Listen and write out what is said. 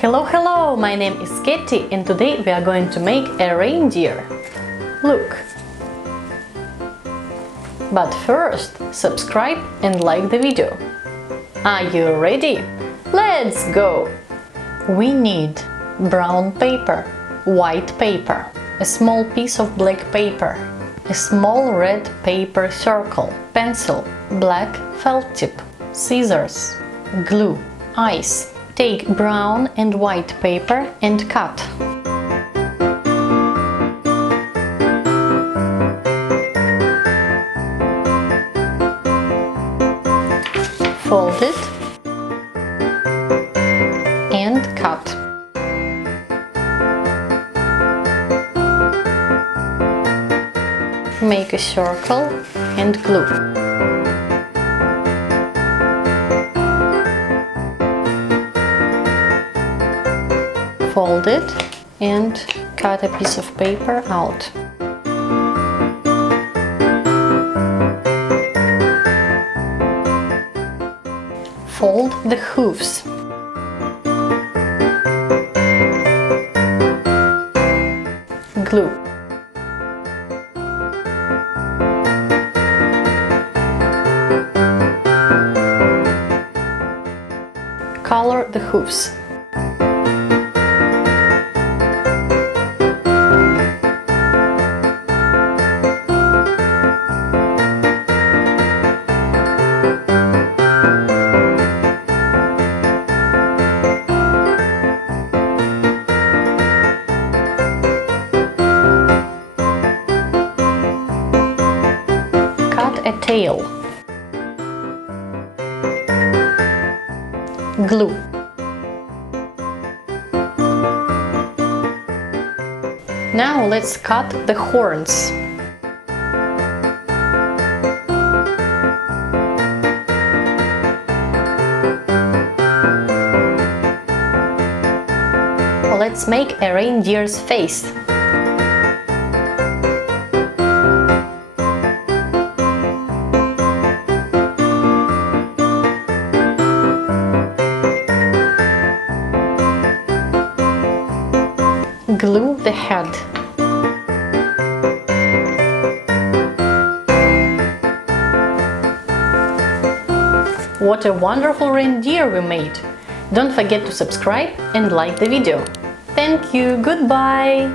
Hello, my name is Katty and today we are going to make a reindeer. Look! But first, subscribe and like the video. Are you ready? Let's go! We need brown paper, white paper, a small piece of black paper, a small red paper circle, pencil, black felt tip, scissors, glue, ice. Take brown and white paper and cut. Fold it and cut. Make a circle and glue. Fold it and cut a piece of paper out. Fold the hooves. Glue. Color the hooves. A tail. Glue. Now let's cut the horns. Let's make a reindeer's face. Glue the head. What a wonderful reindeer we made! Don't forget to subscribe and like the video. Thank you, goodbye!